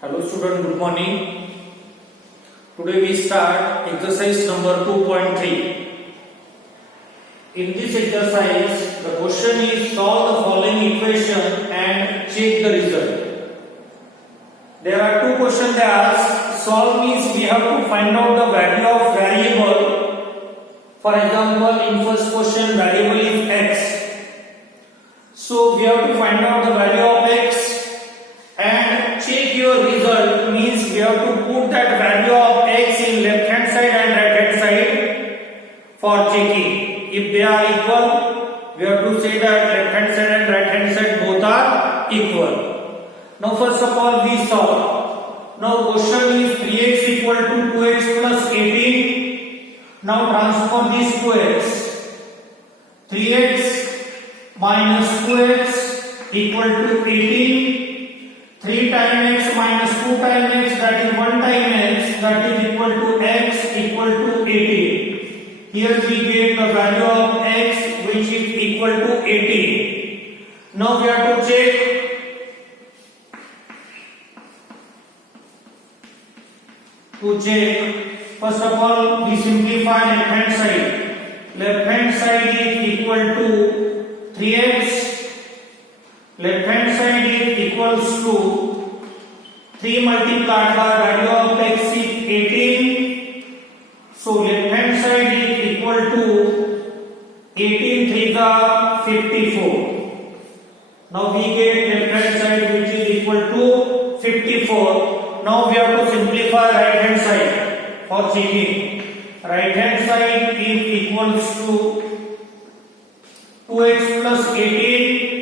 Hello student, good morning. Today we start exercise number 2.3. In this exercise, the question is solve the following equation and check the result. There are two questions they ask. Solve means we have to find out the value of variable. For example, in first question variable is x. So we have to find out the value of x. And check your result means we have to put that value of x in left hand side and right hand side for checking. If they are equal, we have to say that left hand side and right hand side both are equal. Now first of all we solve. Now question is 3x equal to 2x plus 18. Now transform this to x. 3x minus 2x equal to 18. 3 times x minus 2 times x, that is 1 times x, that is equal to x equal to 18. Here we get the value of x which is equal to 18. Now we have to check. First of all we simplify left hand side. Left hand side is equal to 3x. Left hand side is equals to 3 multiplied by value of x is 18. So left hand side is equal to 18 3 the 54. Now we get left hand side which is equal to 54. Now we have to simplify right hand side for checking. Right hand side is equals to 2x plus 18.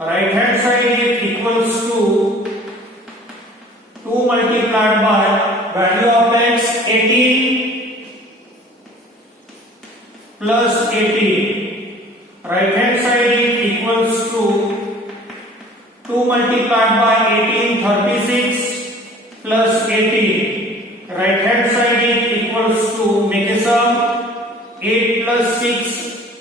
Right hand side is equals to 2 multiplied by value of x 18 plus 18. Right hand side is equals to 2 multiplied by 18 36 plus 18. Right hand side is equals to, make a sum, 8 plus 6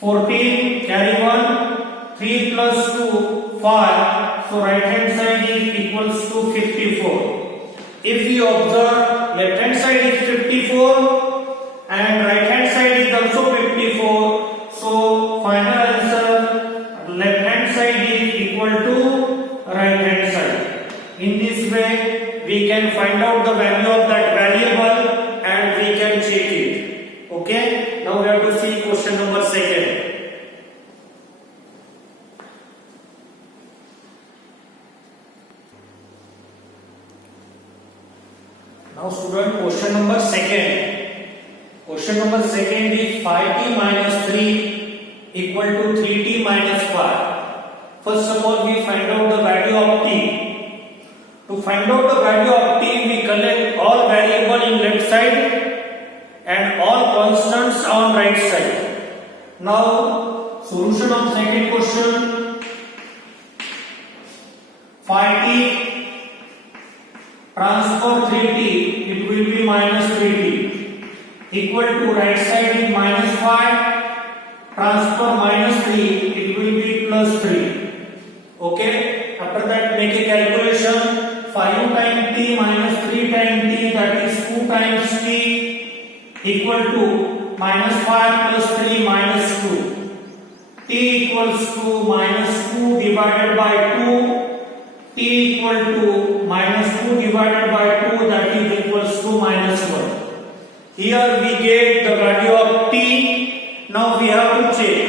14, carry 1. 3 plus 2 5. So right hand side is equals to 54. If you observe, left hand side is 54 and right hand side is also 54. So final answer, left hand side is equal to right hand side. In this way we can find out the value of that variable and we can check it. Okay, now we have to see question number 2. Now student, question number 2. Question number 2 is 5t minus 3 equal to 3t minus 5. First of all we find out the value of t. To find out the value of t we collect all variable in left side and all constants on right side. Now solution of second question, 5t transfer 3t, it will be minus 3t, equal to right side is minus 5, transfer minus 3, it will be plus 3. Okay, after that make a calculation. 5 times t minus 3 times t, that is 2 times t, equal to minus 5 plus 3 minus 2. T equals to minus 2 divided by 2. T equal to minus 2 divided by 2, that is equals to minus 1. Here we get the value of t. Now we have to check.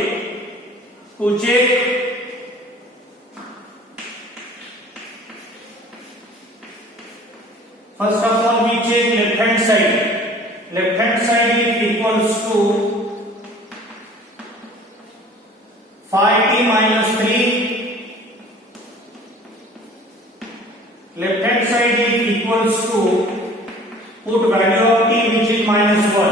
First of all we check left hand side. Left hand side is equals to 5t minus 3. Left hand side is equals to, put value of t which is minus 1.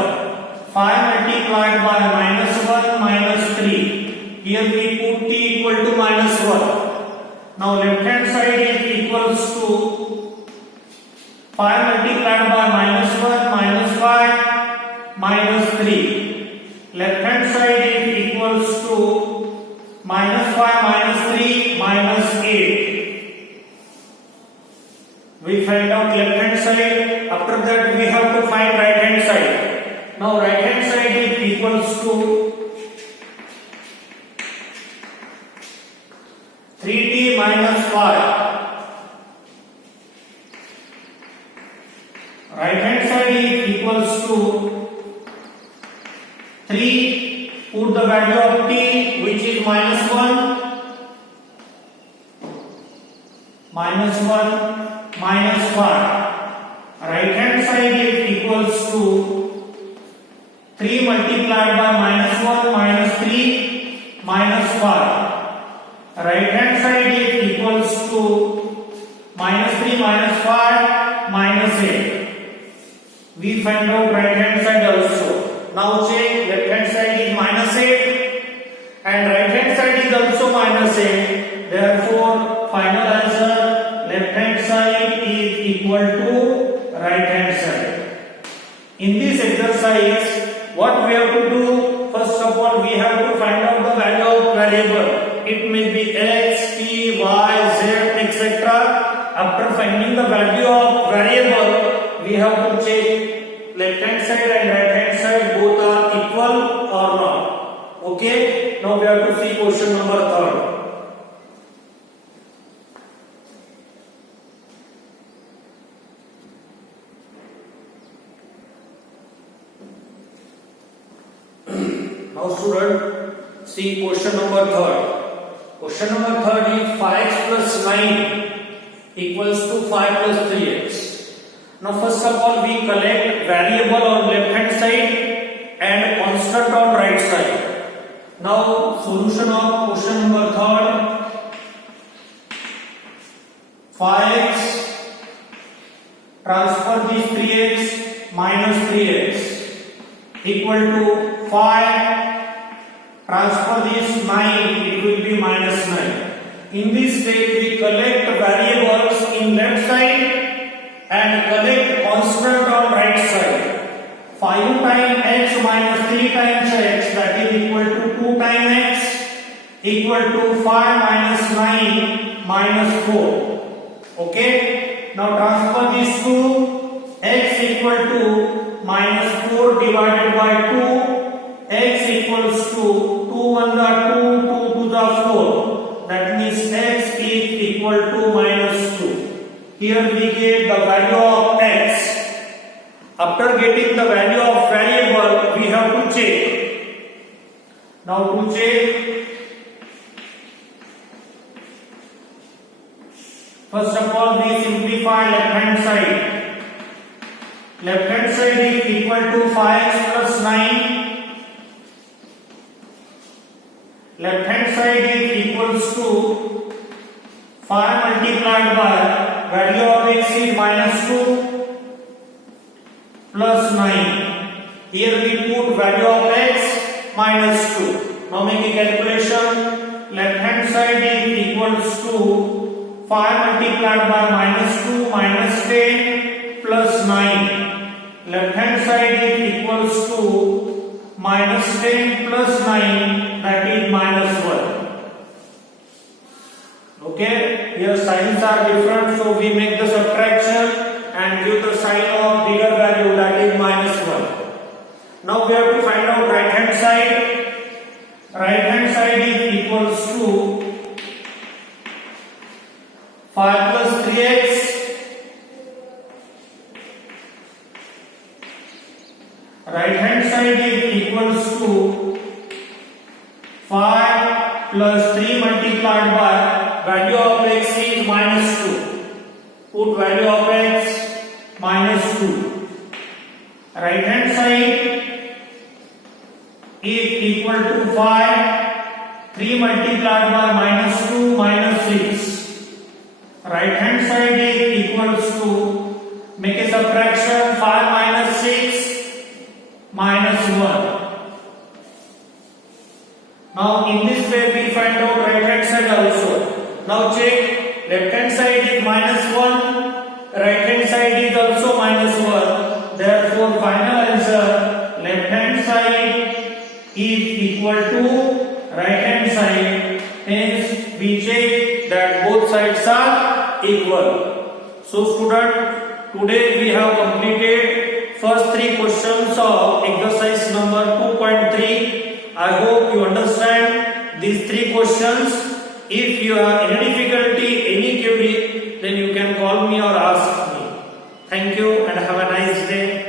5 multiplied by minus 1 minus 3. Here we put t equal to minus 1. Now left hand side is equals to 5 multiplied by minus 1 minus 5 minus 3. Left hand side is equals to minus 5 minus 3 minus 8. minus 5. Right hand side is equals to 3. Put the value of t, which is minus 1, minus 5. Right hand side is equals to 3 multiplied by minus 1 minus 3 minus 5. Right hand side is equals to minus 3 minus 5 minus 8. We find out right hand side also. Now check, left hand side is minus 8 and right hand side is also minus 8. Therefore, final answer left hand side is equal to right hand side. In this exercise, what we have to do? First of all, we have to find out the value of variable. It may be x, t, y, z, etc. After finding the value of variable, we have to check left hand side and right hand side both are equal or not. Okay? Now we have to see question number 3. Now student, see question number 3. Question number 3 is 5x plus 9 equals to 5 plus 3x. Now first of all we collect variable on left hand side and constant on right side. Now solution of question number 3. 5x transfer this 3x minus 3x equal to 5 transfer this 9, it will be minus 9. In this step we collect variables in left side and collect constant on right side. 5 times x minus 3 times x, that is equal to 2 times x equal to 5 minus 9 minus 4. Okay? Now transfer this to x equal to minus 4 divided by 2. X equals to 2 1 the 2, 2 to the 4. That means x is equal to minus 2. Here we get the value of x. After getting the value of variable, we have to check. Now to check, first of all we simplify left hand side. Left hand side is equal to 5x plus 9. Left hand side is equals to 5 multiplied by value of x is minus 2 plus 9. Here we put value of x minus 2. Now make a calculation. Left hand side is equals to 5 multiplied by minus 2 minus 10 plus 9. Left hand side is equals to minus 10 plus 9, that is minus 1. Okay, here signs are different, so we make the subtraction and give the sign of bigger value, that is minus 1. Now we have to find out right hand side. Right hand side is equals to 5 plus 3x right hand side is equals to 5 plus 3 multiplied by value of x is minus 2. Put value of x minus 2. Right hand side is equal to 5. 3 multiplied by minus 2 minus 6. Right hand side is equals to, make a subtraction, 5 minus 6 minus 1. Now in this way we find out right hand side also. Now check, left hand side is minus 1, right hand side is also minus 1. Therefore final answer left hand side is equal to right hand side. Hence we check that both sides are equal. So student, today we have completed first 3 questions of exercise number 2.3. I hope you understand these 3 questions If you have any difficulty, any query, then you can call me or ask me. Thank you and have a nice day.